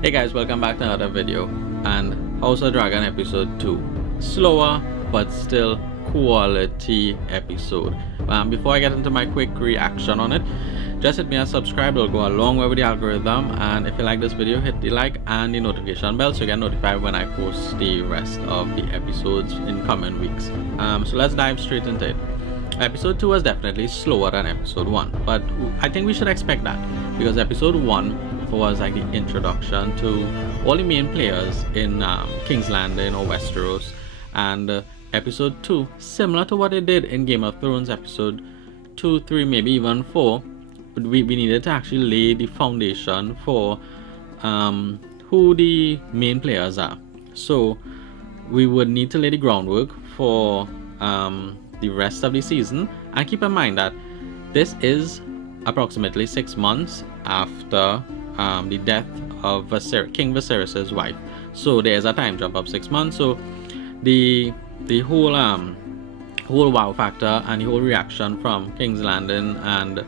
Hey guys, welcome back to another video. And House of Dragon episode 2. Slower but still quality episode. Before I get into my quick reaction on it, just hit me a subscribe. It'll go a long way with the algorithm. And if you like this video, hit the like and the notification bell so you get notified when I post the rest of the episodes in coming weeks. So let's dive straight into it. Episode 2 was definitely slower than episode 1, but I think we should expect that because episode 1 was like the introduction to all the main players in King's Landing or Westeros, and episode 2, similar to what they did in Game of Thrones episode 2, 3, maybe even 4, we needed to actually lay the foundation for who the main players are. So we would need to lay the groundwork for the rest of the season, and keep in mind that this is approximately 6 months after the death of King Viserys' wife. So there's a time jump of 6 months. So the whole wow factor and the whole reaction from King's Landing and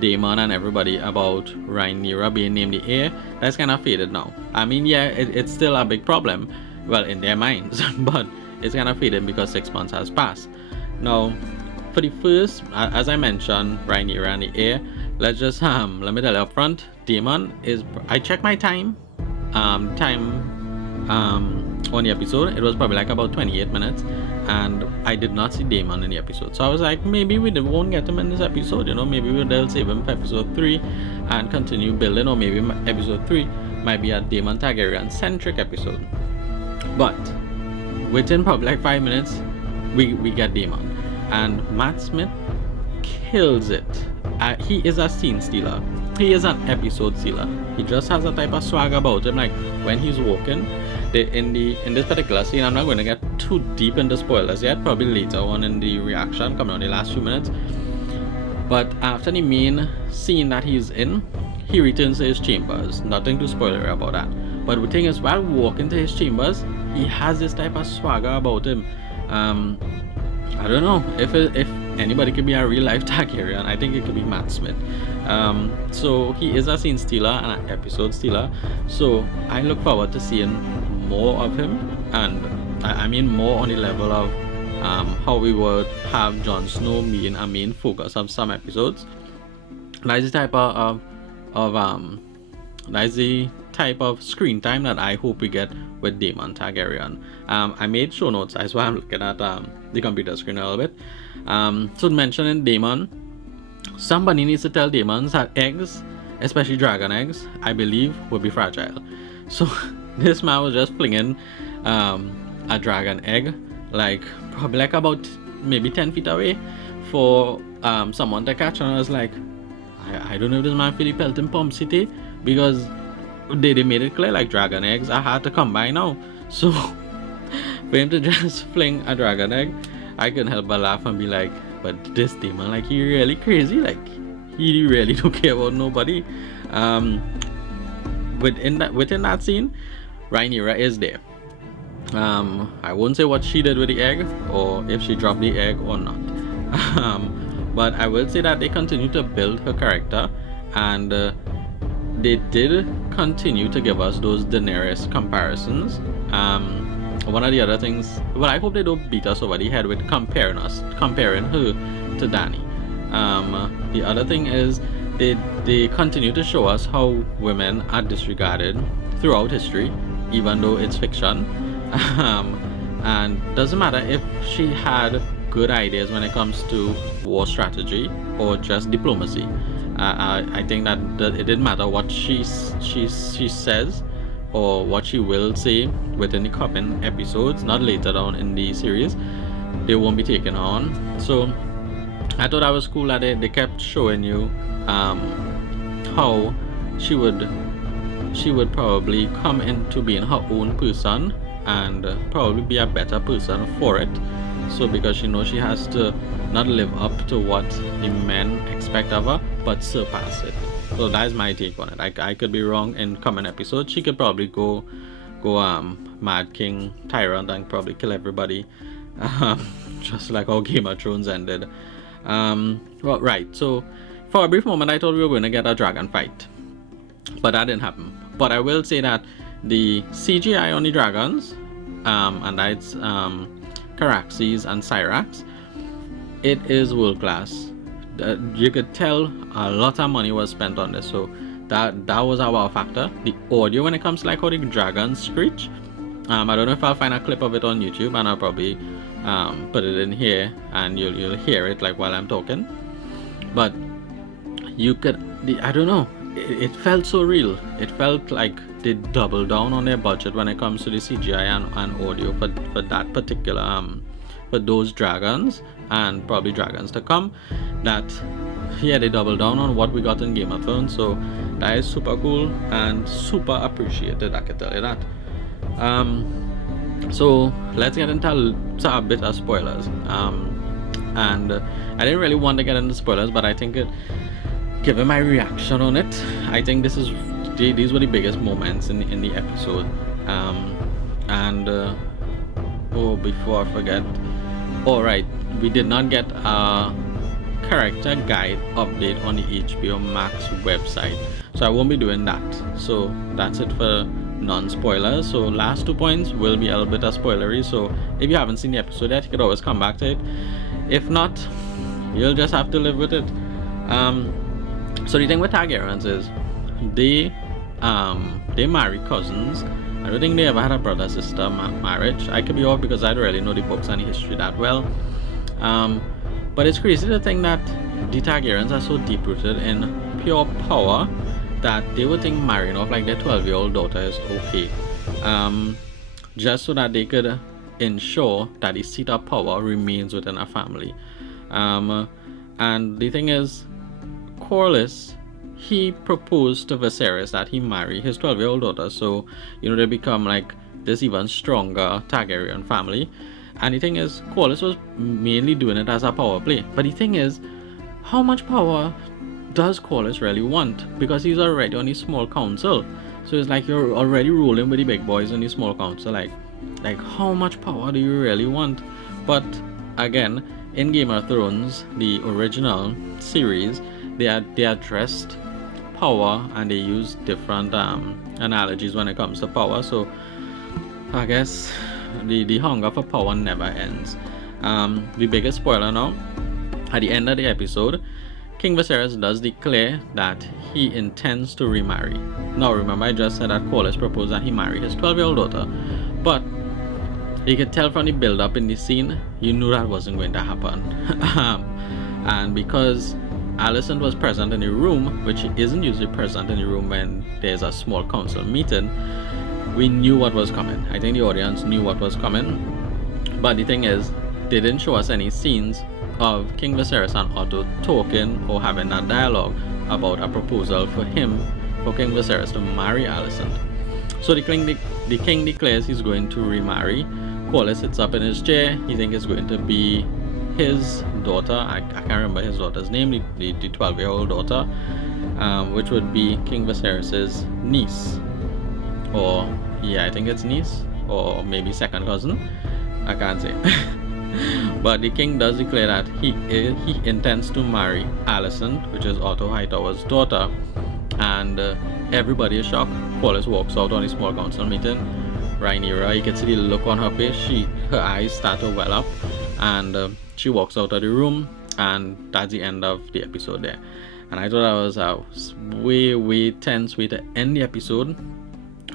Daemon and everybody about Rhaenyra being named the heir, that's kind of faded now. I mean, yeah, it's still a big problem, well, in their minds, but it's kind of faded because 6 months has passed. Now, for the first, as I mentioned, Rhaenyra and the heir, let's just let me tell you up front, Daemon is, I checked my time on the episode. It was probably like about 28 minutes, and I did not see Daemon in the episode. So I was like, maybe we won't get him in this episode, you know, maybe they'll save him for episode 3 and continue building, or maybe episode 3 might be a Daemon Targaryen centric episode. But within probably like 5 minutes, we get Daemon, and Matt Smith kills it. He is a scene stealer. He is an episode stealer. He just has a type of swag about him. Like when he's walking, in this particular scene, I'm not going to get too deep into spoilers yet. Probably later on in the reaction, coming on the last few minutes. But after the main scene that he's in, he returns to his chambers. Nothing too spoilery about that. But the thing is, while walking to his chambers, he has this type of swagger about him. I don't know if anybody could be a real life Targaryen. I think it could be Matt Smith. So he is a scene stealer and an episode stealer. So I look forward to seeing more of him, and I mean more on the level of how we would have Jon Snow being a main focus of some episodes. That's the type that's the type of screen time that I hope we get with Daemon Targaryen. I made show notes. That's why I'm looking at the computer screen a little bit. So mentioning Daemon, somebody needs to tell Daemon that eggs, especially dragon eggs, I believe will be fragile. So this man was just flinging a dragon egg, like probably like about maybe 10 feet away for someone to catch, and I was like, I don't know if this man Philip Pelton Pump City, because they made it clear like dragon eggs are hard to come by now. So for him to just fling a dragon egg, I couldn't help but laugh and be like, but this Daemon, like, he really crazy, like he really don't care about nobody. Within that scene, Rhaenyra is there. I won't say what she did with the egg, or if she dropped the egg or not. But I will say that they continue to build her character, and they did continue to give us those Daenerys comparisons. One of the other things, well, I hope they don't beat us over the head with comparing her to Dany. The other thing is they continue to show us how women are disregarded throughout history, even though it's fiction. And doesn't matter if she had good ideas when it comes to war strategy or just diplomacy. I think that it didn't matter what she says or what she will say within the coming episodes, not later on in the series, they won't be taken on. So I thought that was cool that they kept showing you how she would probably come into being her own person, and probably be a better person for it. So because she knows she has to not live up to what the men expect of her, but surpass it. So that's my take on it. I could be wrong in coming episodes. She could probably go Mad King Tyrant and probably kill everybody, just like how Game of Thrones ended. Well, right. So for a brief moment, I thought we were going to get a dragon fight, but that didn't happen. But I will say that the CGI on the dragons, and that's Caraxes and Cyrax, it is world class. You could tell a lot of money was spent on this, so that was our wow factor. The audio, when it comes to like how the dragons screech, I don't know if I'll find a clip of it on YouTube, and I'll probably put it in here, and you'll hear it like while I'm talking. But you could, I don't know, it felt so real. It felt like they doubled down on their budget when it comes to the CGI and audio for that particular for those dragons, and probably dragons to come. That they doubled down on what we got in Game of Thrones, so that is super cool and super appreciated, I can tell you that. So let's get into a bit of spoilers. And I didn't really want to get into spoilers, but I think given my reaction on it, I think these were the biggest moments in the episode. Before I forget, alright, we did not get a character guide update on the HBO Max website, so I won't be doing that. So that's it for non-spoilers. So last 2 points will be a little bit of spoilery, so if you haven't seen the episode yet, you could always come back to it. If not, you'll just have to live with it. So the thing with Targaryens is they marry cousins. I don't think they ever had a brother-sister marriage. I could be off because I don't really know the books and the history that well. But it's crazy to think that the Targaryens are so deep-rooted in pure power that they would think marrying off like their 12-year-old daughter is okay. Just so that they could ensure that the seat of power remains within a family. And the thing is, Corlys, he proposed to Viserys that he marry his 12-year-old daughter, so they become like this even stronger Targaryen family. And the thing is, Corlys was mainly doing it as a power play. But the thing is, how much power does Corlys really want? Because he's already on his small council, so it's like you're already ruling with the big boys on the small council. Like how much power do you really want? But again, in Game of Thrones, the original series, they addressed power and they use different analogies when it comes to power. So I guess the hunger for power never ends. The biggest spoiler now, at the end of the episode, King Viserys does declare that he intends to remarry. Now remember, I just said that Corlys proposed that he marry his 12-year-old daughter, but you could tell from the build-up in the scene, you knew that wasn't going to happen. And because Alicent was present in the room, which isn't usually present in the room when there's a small council meeting, we knew what was coming. I think the audience knew what was coming. But the thing is, they didn't show us any scenes of King Viserys and Otto talking or having a dialogue about a proposal for King Viserys to marry Alicent. So the king declares he's going to remarry. Corlys sits up in his chair. He thinks it's going to be his daughter. I can't remember his daughter's name, the 12-year-old daughter, which would be King Viserys' niece. Or, I think it's niece, or maybe second cousin. I can't say. But the king does declare that he intends to marry Alicent, which is Otto Hightower's daughter, and everybody is shocked. Corlys walks out on a small council meeting. Rhaenyra, you can see the look on her face. Her eyes start to well up, and she walks out of the room, and that's the end of the episode there. And I thought that was a way tense way to end the episode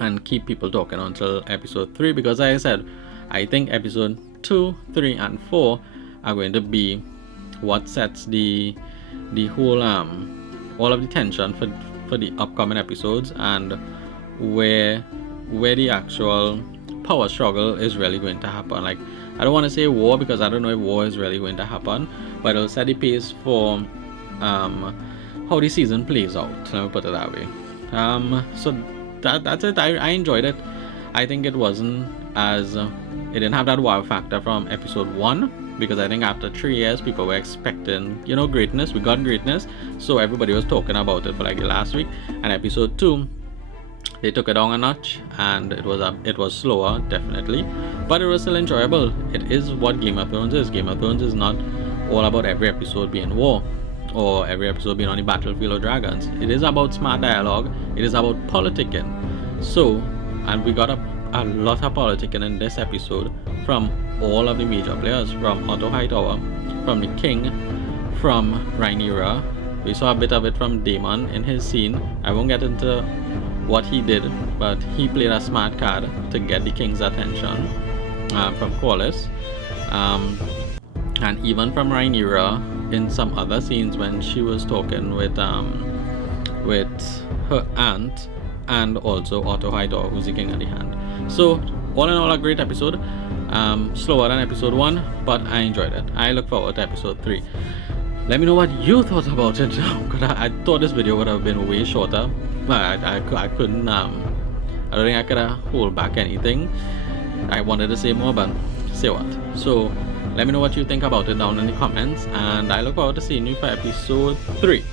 and keep people talking until episode 3, because like I said, I think episode 2, 3, and 4 are going to be what sets the whole all of the tension for the upcoming episodes, and where the actual power struggle is really going to happen. Like, I don't want to say war, because I don't know if war is really going to happen, but it'll set the pace for how the season plays out, let me put it that way. So that's it. I enjoyed it. I think it wasn't as it didn't have that wow factor from episode 1, because I think after 3 years people were expecting greatness. We got greatness, so everybody was talking about it for like the last week. And episode 2, they took it down a notch, and it was slower, definitely, but it was still enjoyable. It is what Game of Thrones is. Game of Thrones is not all about every episode being war or every episode being on the battlefield of dragons. It is about smart dialogue. It is about politicking. So, and we got a lot of politicking in this episode from all of the major players, from Otto Hightower, from the King, from Rhaenyra. We saw a bit of it from Daemon in his scene. I won't get into what he did, but he played a smart card to get the King's attention from Corlys. And even from Rhaenyra in some other scenes when she was talking with her aunt and also Otto Hightower, who's the king of the hand. So all in all, a great episode. Slower than episode 1, but I enjoyed it. I look forward to episode 3. Let me know what you thought about it. I thought this video would have been way shorter, but I couldn't. I don't think I could hold back anything. I wanted to say more, but say what. So let me know what you think about it down in the comments, and I look forward to seeing you for episode 3.